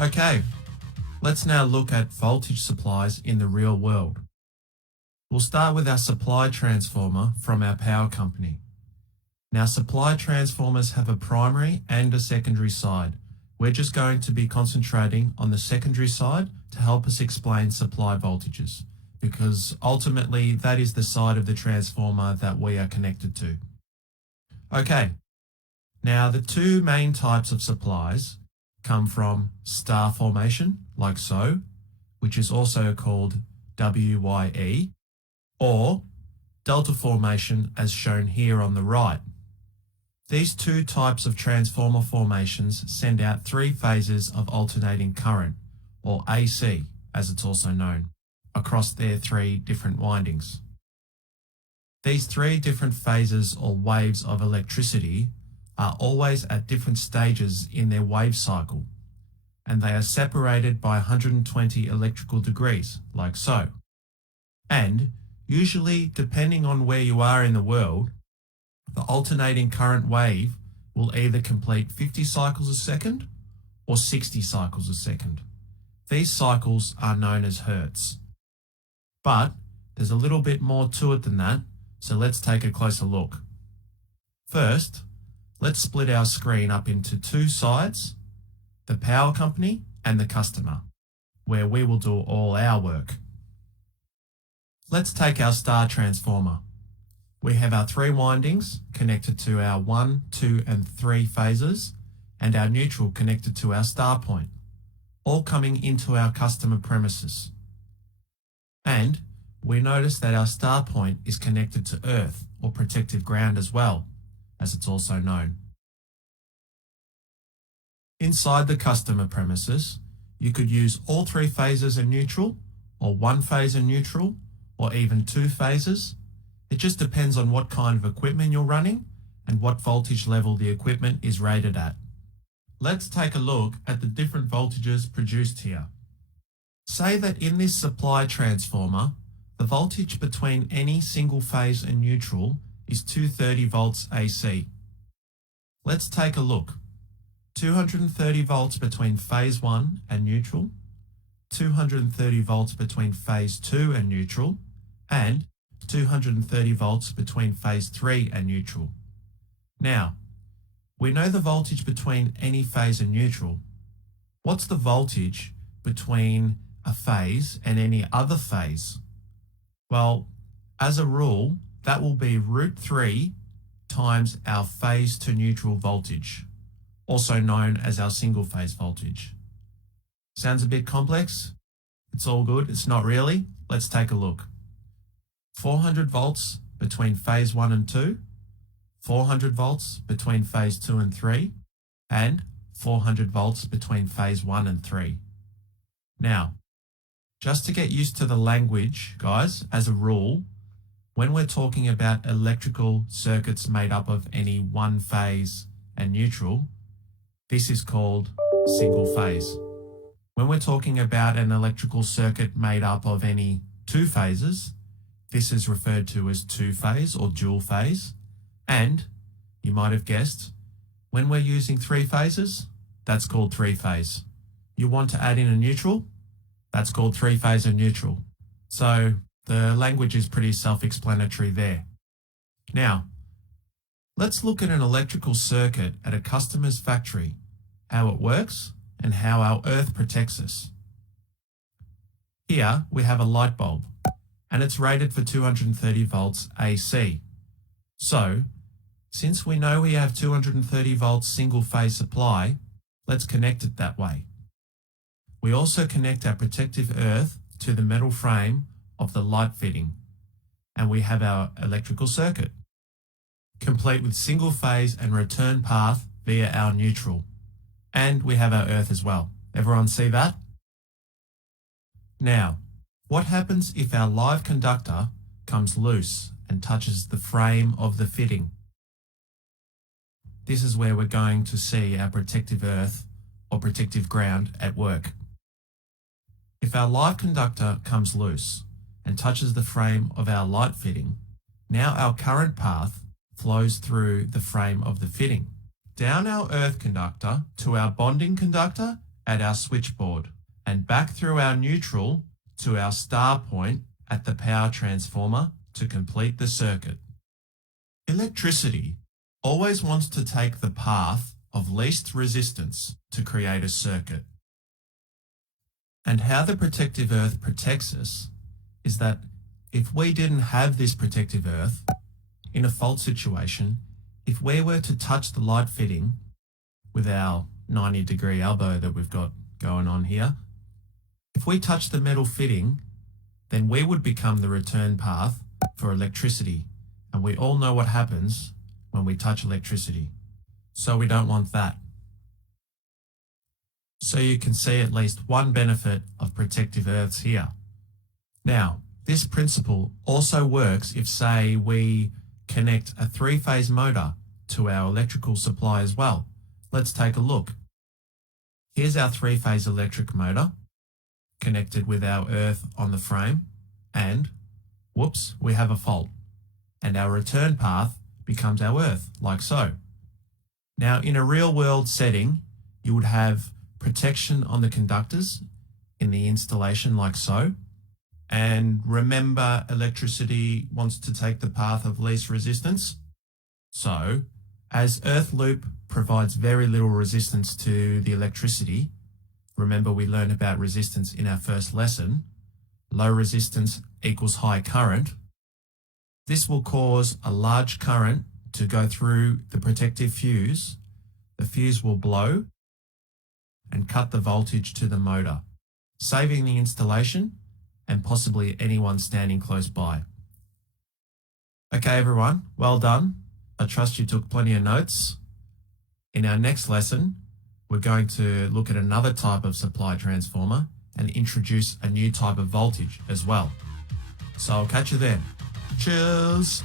Okay, let's now look at voltage supplies in the real world. We'll start with our supply transformer from our power company. Now, supply transformers have a primary and a secondary side. We're just going to be concentrating on the secondary side to help us explain supply voltages, because ultimately that is the side of the transformer that we are connected to. Okay, now the two main types of supplies come from star formation, like so, which is also called WYE, or delta formation as shown here on the right. These two types of transformer formations send out three phases of alternating current, or AC as it's also known, across their three different windings. These three different phases or waves of electricity are always at different stages in their wave cycle, and they are separated by 120 electrical degrees, like so. And usually, depending on where you are in the world, the alternating current wave will either complete 50 cycles a second or 60 cycles a second. These cycles are known as hertz. But there's a little bit more to it than that, so let's take a closer look. First, let's split our screen up into two sides, the power company and the customer, where we will do all our work. Let's take our star transformer. We have our three windings connected to our 1, 2 and 3 phases, and our neutral connected to our star point, all coming into our customer premises. And we notice that our star point is connected to earth, or protective ground as well, as it's also known. Inside the customer premises, you could use all three phases in neutral, or one phase in neutral, or even two phases. It just depends on what kind of equipment you're running and what voltage level the equipment is rated at. Let's take a look at the different voltages produced here. Say that in this supply transformer, the voltage between any single phase and neutral is 230 volts AC. Let's take a look. 230 volts between phase 1 and neutral, 230 volts between phase 2 and neutral, and 230 volts between phase 3 and neutral. Now, we know the voltage between any phase and neutral. What's the voltage between a phase and any other phase? Well, as a rule, that will be root 3 times our phase to neutral voltage, also known as our single phase voltage. Sounds a bit complex? It's all good, it's not really. Let's take a look. 400 volts between phase 1 and 2, 400 volts between phase 2 and 3, and 400 volts between phase 1 and 3. Now, just to get used to the language, guys, as a rule, when we're talking about electrical circuits made up of any one phase and neutral, this is called single phase. When we're talking about an electrical circuit made up of any two phases, this is referred to as two-phase or dual phase. And, you might have guessed, when we're using three phases, that's called three-phase. You want to add in a neutral? That's called three-phase and neutral. So, the language is pretty self-explanatory there. Now, let's look at an electrical circuit at a customer's factory, how it works, and how our earth protects us. Here, we have a light bulb, and it's rated for 230 volts AC. So, since we know we have 230 volts single phase supply, let's connect it that way. We also connect our protective earth to the metal frame of the light fitting, and we have our electrical circuit, complete with single phase and return path via our neutral. And we have our earth as well. Everyone see that? Now, what happens if our live conductor comes loose and touches the frame of the fitting? This is where we're going to see our protective earth or protective ground at work. If our live conductor comes loose and touches the frame of our light fitting, now our current path flows through the frame of the fitting, down our earth conductor to our bonding conductor at our switchboard and back through our neutral to our star point at the power transformer to complete the circuit. Electricity always wants to take the path of least resistance to create a circuit. And how the protective earth protects us is that if we didn't have this protective earth, in a fault situation, if we were to touch the light fitting with our 90-degree elbow that we've got going on here, if we touch the metal fitting, then we would become the return path for electricity. And we all know what happens when we touch electricity. So we don't want that. So you can see at least one benefit of protective earths here. Now, this principle also works if, say, we connect a three-phase motor to our electrical supply as well. Let's take a look. Here's our three-phase electric motor connected with our earth on the frame, and whoops, we have a fault. And our return path becomes our earth, like so. Now, in a real-world setting, you would have protection on the conductors in the installation like so. And remember, electricity wants to take the path of least resistance. So, as earth loop provides very little resistance to the electricity, remember we learned about resistance in our first lesson, low resistance equals high current. This will cause a large current to go through the protective fuse. The fuse will blow and cut the voltage to the motor, saving the installation and possibly anyone standing close by. Okay everyone, well done. I trust you took plenty of notes. In our next lesson, we're going to look at another type of supply transformer and introduce a new type of voltage as well. So I'll catch you then. Cheers!